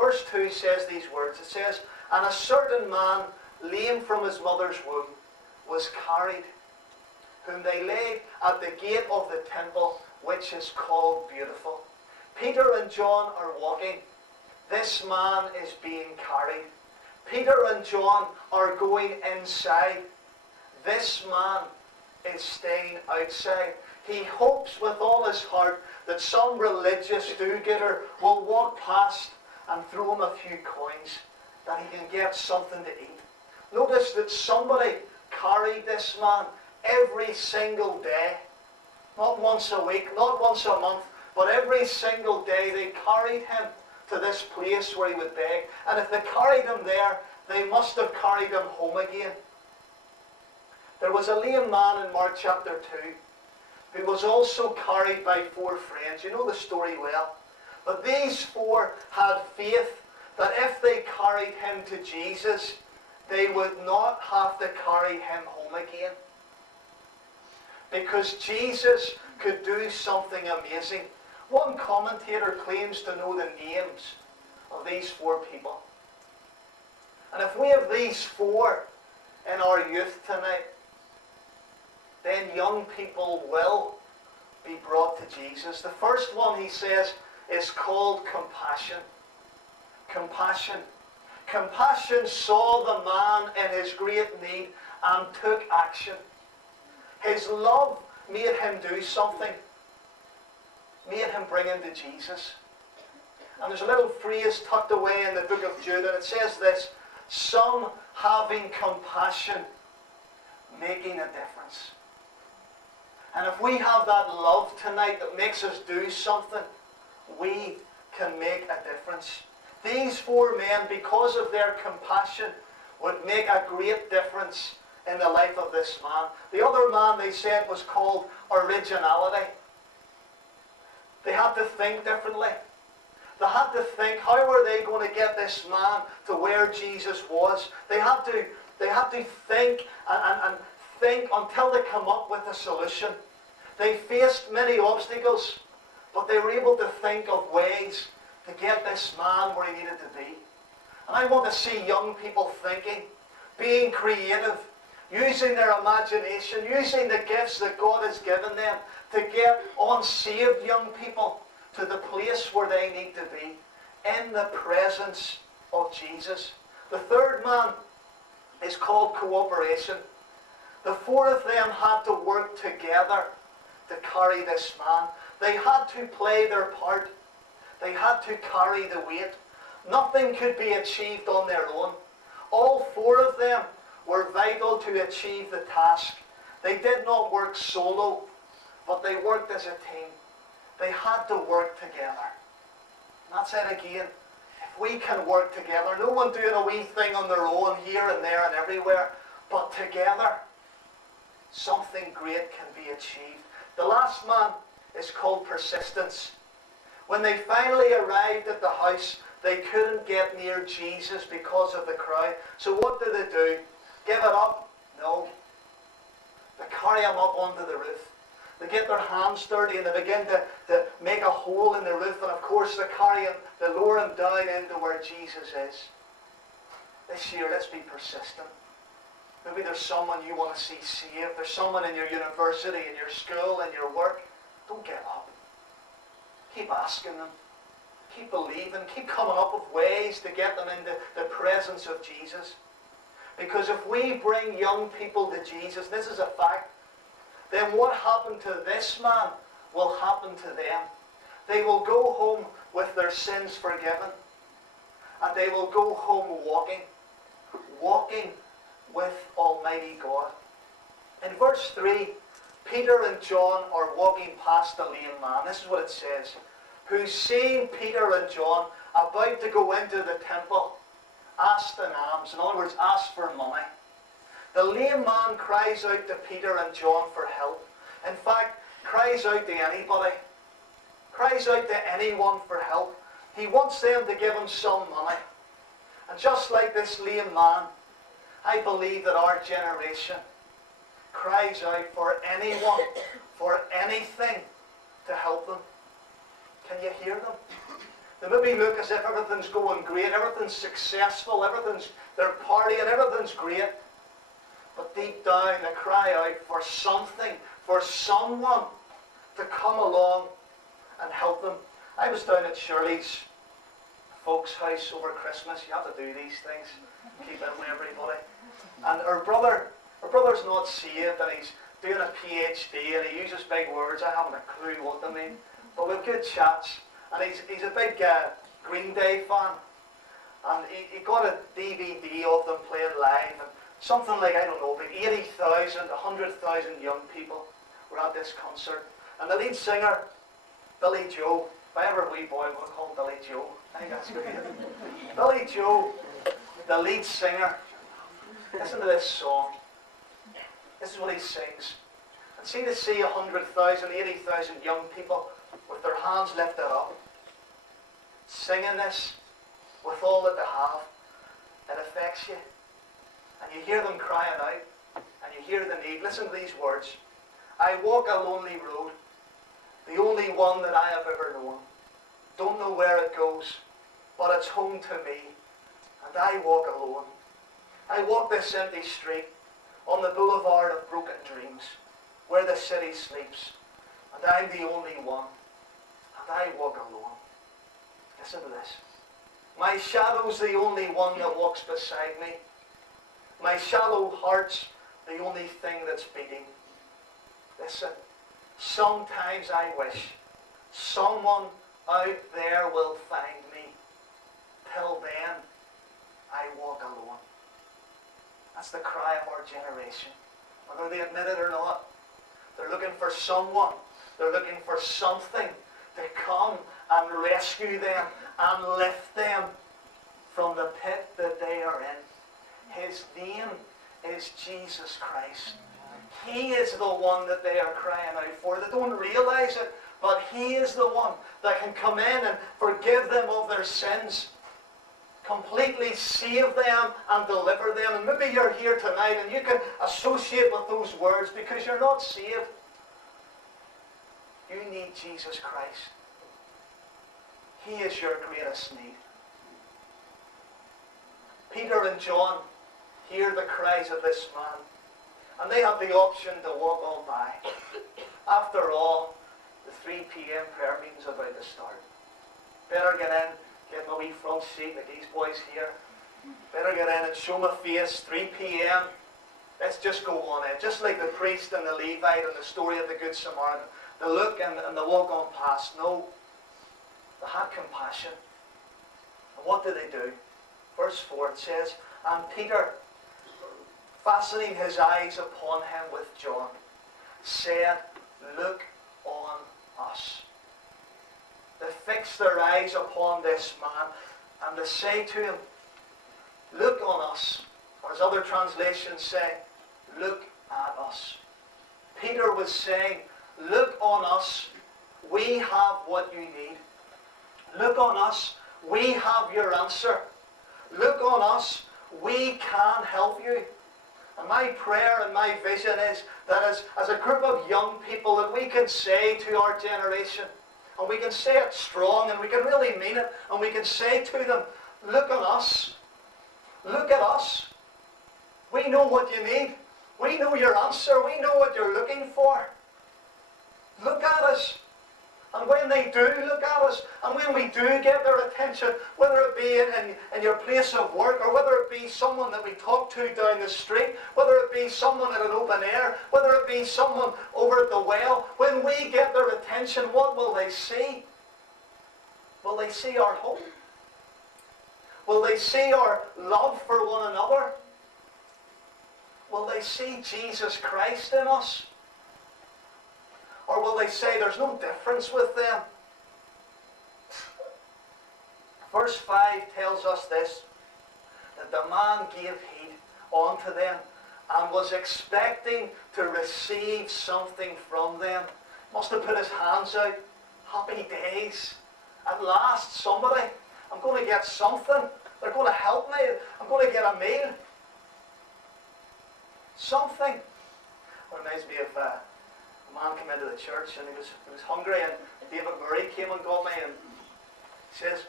Verse 2 says these words. It says, "And a certain man, lame from his mother's womb, was carried, whom they laid at the gate of the temple, which is called Beautiful." Peter and John are walking. This man is being carried. Peter and John are going inside. This man is staying outside. He hopes with all his heart that some religious do-gooder will walk past and throw him a few coins, that he can get something to eat. Notice that somebody carried this man every single day. Not once a week, not once a month, but every single day they carried him to this place where he would beg. And if they carried him there, they must have carried him home again. There was a lame man in Mark chapter 2 who was also carried by 4 friends. You know the story well. But these 4 had faith that if they carried him to Jesus, they would not have to carry him home again. Because Jesus could do something amazing. One commentator claims to know the names of these 4 people. And if we have these 4 in our youth tonight, then young people will be brought to Jesus. The first one, he says, is called compassion. Compassion. Compassion saw the man in his great need and took action. His love made him do something. Made him bring him to Jesus. And there's a little phrase tucked away in the book of Jude, and it says this: "Some having compassion, making a difference." And if we have that love tonight that makes us do something, we can make a difference. These 4 men, because of their compassion, would make a great difference in the life of this man. The other man, they said, was called originality. They had to think differently. They had to think, how were they going to get this man to where Jesus was? They had to think and think until they come up with a solution. They faced many obstacles, but they were able to think of ways to get this man where he needed to be. And I want to see young people thinking, being creative, using their imagination, using the gifts that God has given them to get unsaved young people to the place where they need to be, in the presence of Jesus. The third man is called cooperation. The 4 of them had to work together to carry this man. They had to play their part. They had to carry the weight. Nothing could be achieved on their own. All 4 of them were vital to achieve the task. They did not work solo, but they worked as a team. They had to work together. And that's it again. If we can work together, no one doing a wee thing on their own here and there and everywhere, but together, something great can be achieved. The last man is called persistence. When they finally arrived at the house, they couldn't get near Jesus because of the crowd. So what do? Give it up? No. They carry him up onto the roof. They get their hands dirty and they begin to make a hole in the roof. And of course they carry him, they lower him down into where Jesus is. This year, let's be persistent. Maybe there's someone you want to see saved. There's someone in your university, in your school, in your work. Don't give up. Keep asking them. Keep believing. Keep coming up with ways to get them into the presence of Jesus. Because if we bring young people to Jesus, this is a fact, then what happened to this man will happen to them. They will go home with their sins forgiven. And they will go home walking with Almighty God. In verse 3, Peter and John are walking past the lame man. This is what it says. Who, seeing Peter and John about to go into the temple, asked an alms. In other words, asked for money. The lame man cries out to Peter and John for help. In fact, cries out to anybody. Cries out to anyone for help. He wants them to give him some money. And just like this lame man, I believe that our generation cries out for anyone, for anything to help them. Can you hear them? They maybe look as if everything's going great, everything's successful, they're partying, everything's great. But deep down they cry out for something, for someone to come along and help them. I was down at Shirley's folks' house over Christmas. You have to do these things, keep in with everybody. And her brother's not saved, and he's doing a PhD, and he uses big words. I haven't a clue what they mean. But we've good chats. And he's a big Green Day fan. And he got a DVD of them playing live. And something like, I don't know, about 80,000, 100,000 young people were at this concert. And the lead singer, Billy Joe, if I ever wee boy, I'm going to call him Billy Joe. I think that's great. Billy Joe, the lead singer. Listen to this song. This is what he sings. And to see 100,000, 80,000 young people with their hands lifted up, singing this with all that they have, it affects you. And you hear them crying out, and you hear the need. Listen to these words. I walk a lonely road, the only one that I have ever known. Don't know where it goes, but it's home to me, and I walk alone. I walk this empty street on the boulevard of broken dreams, where the city sleeps, and I'm the only one, and I walk alone. Listen to this. My shadow's the only one that walks beside me. My shallow heart's the only thing that's beating. Listen, sometimes I wish someone out there will find me. Till then, I walk alone. That's the cry of our generation. Whether they admit it or not, they're looking for someone. They're looking for something to come and rescue them and lift them from the pit that they are in. His name is Jesus Christ. He is the one that they are crying out for. They don't realize it, but He is the one that can come in and forgive them of their sins, completely save them and deliver them. And maybe you're here tonight and you can associate with those words because you're not saved. You need Jesus Christ. He is your greatest need. Peter and John hear the cries of this man, and they have the option to walk on by. After all, the 3 p.m. prayer meeting's about to start. Better get in, get my wee front seat like these boys here. Better get in and show my face. 3 p.m. Let's just go on in. Just like the priest and the Levite and the story of the Good Samaritan. They look and they walk on past. No, they had compassion. And what did they do? Verse 4, it says, and Peter, fastening his eyes upon him with John, said, look on us. They fix their eyes upon this man, and they say to him, look on us. Or as other translations say, look at us. Peter was saying, look on us. We have what you need. Look on us. We have your answer. Look on us. We can help you. And my prayer and my vision is that as a group of young people that we can say to our generation, and we can say it strong, and we can really mean it, and we can say to them, look on us. Look at us. We know what you need. We know your answer. We know what you're looking for. Look at us. And when they do look at us, and when we do get their attention, whether it be in your place of work, or whether it be someone that we talk to down the street, whether it be someone at an open air, whether it be someone over at the well, when we get their attention, what will they see? Will they see our hope? Will they see our love for one another? Will they see Jesus Christ in us? Or will they say there's no difference with them? Verse 5 tells us this, that the man gave heed unto them and was expecting to receive something from them. Must have put his hands out. Happy days. At last, somebody. I'm going to get something. They're going to help me. I'm going to get a meal. Something. Reminds me of a man came into the church and he was hungry, and David Murray came and got me, and He says,